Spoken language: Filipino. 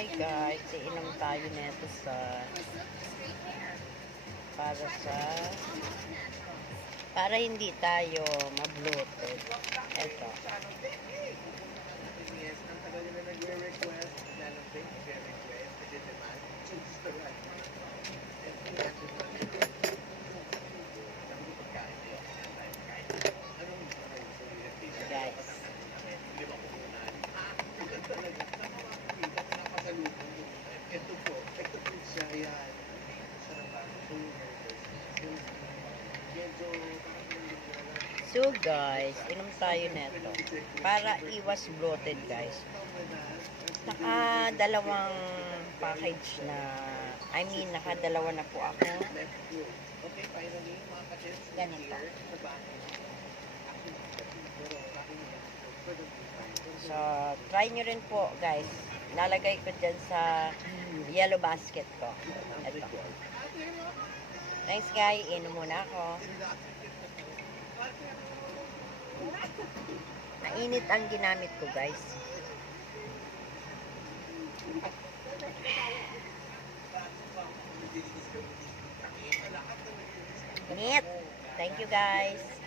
Hi guys, iinom tayo nito para hindi tayo ma-bloated. Ito. Yes, ang tagal nila nagre-request, lalo din nagre-request, nagre-demand. Guys. Ito po siya, yan. So guys, inom tayo nito para iwas bloated guys. Nakadalawang package na, nakadalawa na po ako. Okay, finally, mga ka-chefs, Ganito. So, try nyo rin po guys. Lalagay ko dyan sa yellow basket ko. Ito. Thanks guys, inom muna ako. Mainit ang ginamit ko guys. Init. Thank you guys.